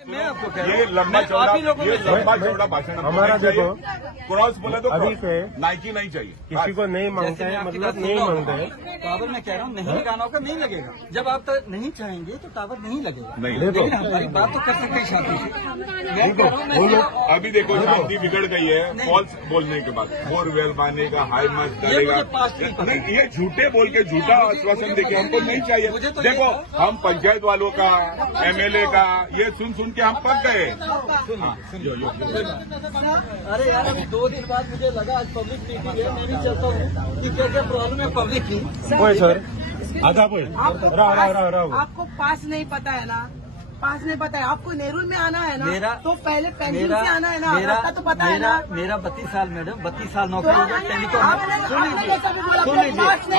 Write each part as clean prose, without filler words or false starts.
मैं आपको कह रहा ये हूँ, लंबा चौड़ा भाषण हमारा देखो क्रॉस बोला तो अभी से नाइकी नहीं चाहिए किसी को नहीं मांगता है, मतलब नहीं मांगता है। टावर मैं कह रहा हूँ नहीं लगाना होगा, नहीं लगेगा। जब आप नहीं चाहेंगे तो टावर नहीं लगेगा। नहीं लेकिन हमारी बात तो कर सकते हैं शांति से। मैं कह रहा हूँ अभी देखो शांति बिगड़ गई है फॉल्स बोलने के बाद। बोरवेल मानेगा, हाई मार्च करेगा, नहीं ये झूठे बोल के झूठा आश्वासन देके हमको नहीं चाहिए। देखो हम पंचायत वालों का, एमएलए का ये सुन के हम पक गए। अरे यार अभी 2 दिन बाद मुझे लगा आज पब्लिक मीटिंग है, मैं नहीं चाहता हूँ कि क्या क्या प्रॉब्लम है पब्लिक की। सर आधा आपको पास नहीं पता है ना, पास नहीं पता है आपको। नेहरू में आना है ना, तो पहले पेंसिल से आना है ना, रास्ता तो पता है ना। मेरा 32 साल मैडम, 32 साल नौकरी हो गया टेलीकॉम। सुन लीजिए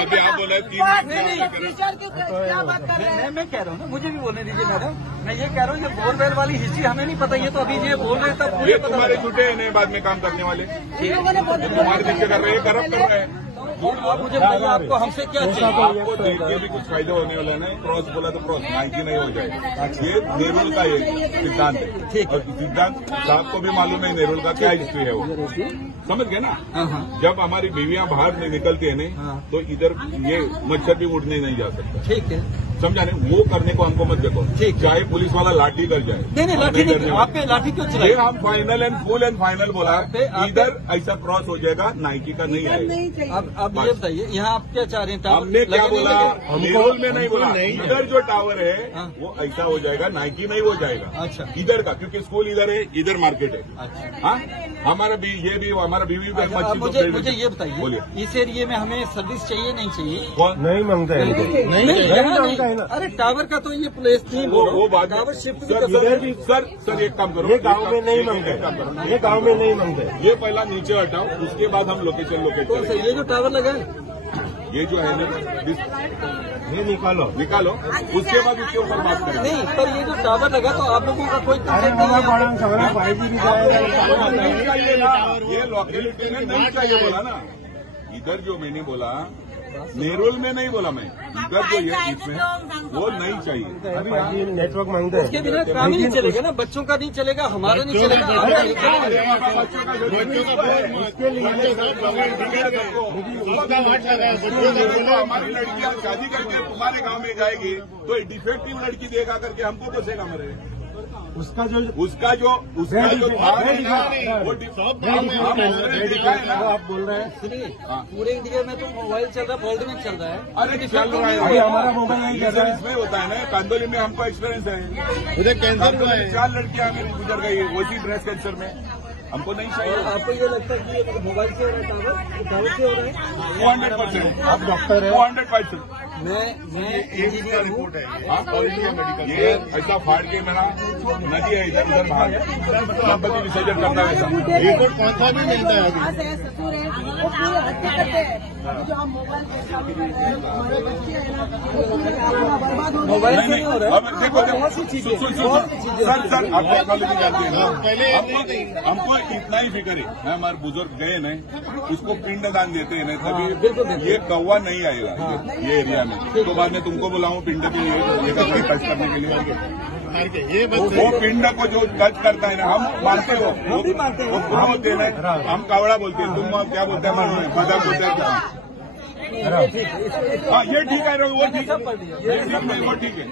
अभी आप बोले क्या बात कर रहे हैं। मैं कह रहा हूँ ना, मुझे भी बोलने दीजिए मैडम। मैं ये कह रहा हूँ ये बोरवेल वाली हिस्ट्री हमें नहीं पता, ये तो अभी ये बोल रहे तब ये तुम्हारे झूठे हैं, नहीं बाद में काम करने वाले तुम्हारे पीछे कर रहे हैं, करप्ट कर रहे हैं। आप मुझे बताइए आपको हमसे क्या चाहिए। आपको देख के भी कुछ फायदा होने वाला नहीं। क्रॉस बोला तो क्रॉस नाइकी नहीं हो जाएगा। ये नेहरू का ये सिद्धांत है और सिद्धांत साहब को भी मालूम है नेहरू का क्या हिस्ट्री है वो समझ गए ना। जब हमारी बीवियां बाहर नहीं निकलती है नहीं तो इधर ये मच्छर भी उड़ने नहीं जा सकता। ठीक है, समझा नहीं, वो करने को हमको मत देखो। ठीक, चाहे पुलिस वाला लाठी कर जाए। नहीं लाठी नहीं, आप पे लाठी क्यों चलाए। हम final and full and final बोला इधर ऐसा क्रॉस हो जाएगा, नाइकी का नहीं आएगा। अब ये बताइए यहाँ आप क्या चाह रहे हैं। हमने क्या बोला, नेहरू में नहीं बोला। इधर जो टावर है वो ऐसा हो जाएगा, नाइकी नहीं हो जाएगा। अच्छा, इधर का, क्योंकि स्कूल इधर है, इधर मार्केट है। हाँ हमारा भी ये भी हमारा बीवी मुझे ये बताइए इस एरिया में हमें सर्विस चाहिए नहीं चाहिए। नहीं मांगता है, नहीं अरे टावर का तो ये प्लेस नहीं, वो बात टावर शिफ्ट सर एक काम करो, ये गांव में नहीं मांगते, ये गांव में नहीं मांगते। ये पहला नीचे हटाओ, उसके बाद हम लोकेशन कौन सा ये जो टावर लगा है, ये जो है ना ये निकालो, उसके बाद उसके ऊपर बात करें। नहीं पर ये जो टावर लगा तो आप लोगों का कोई ये लोकेलिटी में नहीं चाहिए बोला ना। इधर जो मैंने बोला नेरुल में नहीं बोला मैं, इधर जो ये इसमें वो नहीं चाहिए। अभी नेटवर्क मांगते हैं, उसके बिना काम ही नहीं चलेगा ना, बच्चों का नहीं चलेगा, हमारा नहीं चलेगा। हमारी लड़कियां शादी करके तुम्हारे गांव में जाएगी तो डिफेक्टिव लड़की देगा करके हमको बसेगा मरे। उसका जो आप बोल रहे हैं। सुनिए पूरे इंडिया में तो मोबाइल चल रहा है, वर्ल्ड में चल रहा है। अरे चल रहा है, अभी हमारा मोबाइल नहीं चल रहा है। इसमें होता है ना, कांदोली में हमको एक्सपीरियंस है। मुझे कैंसर का 4 लड़कियां मेरी गुजर गई वैसी ब्रेस्ट कैंसर में। हमको नहीं चाहिए। आपको ये लगता है कि ये मोबाइल से हो रहा है, टावर से हो रहा है। 200%। आप डॉक्टर है, 200%। मैं इंजीनियर हूँ। ये ऐसा फाड़ के मेरा नदी है इधर उधर बाहर गणपति विसर्जन करना है। रिपोर्ट कौन सा भी मिलता है अभी। ससुर है वो पूरे हत्या करते हैं। जो हम मोबाइल पे चालू कर रहे हैं, हमारे बच्चे हैं ना वो पूरे बर्बाद हो मोबाइल से नहीं हो रहा है। देखो बहुत सी चीजें सर आप टेक्नोलॉजी जानते हैं पहले हमको इतना ही फिक्र है। मैं हमारे बुजुर्ग गए ना उसको पिंड दान देते हैं ना तभी ये कौवा नहीं आएगा ये एरिया में। तो बाद में तुमको बुलाऊं पिंड भी ये टच करने के लिए। वो पिंड को जो टच करता है ना हम मानते हो, वो भी मानते हैं, वो होते हैं ना, हम कावड़ा बोलते हैं, तुम क्या बोलते हैं, मदर बोलते हैं। हाँ ये ठीक है, वो ठीक है, वो ठीक है।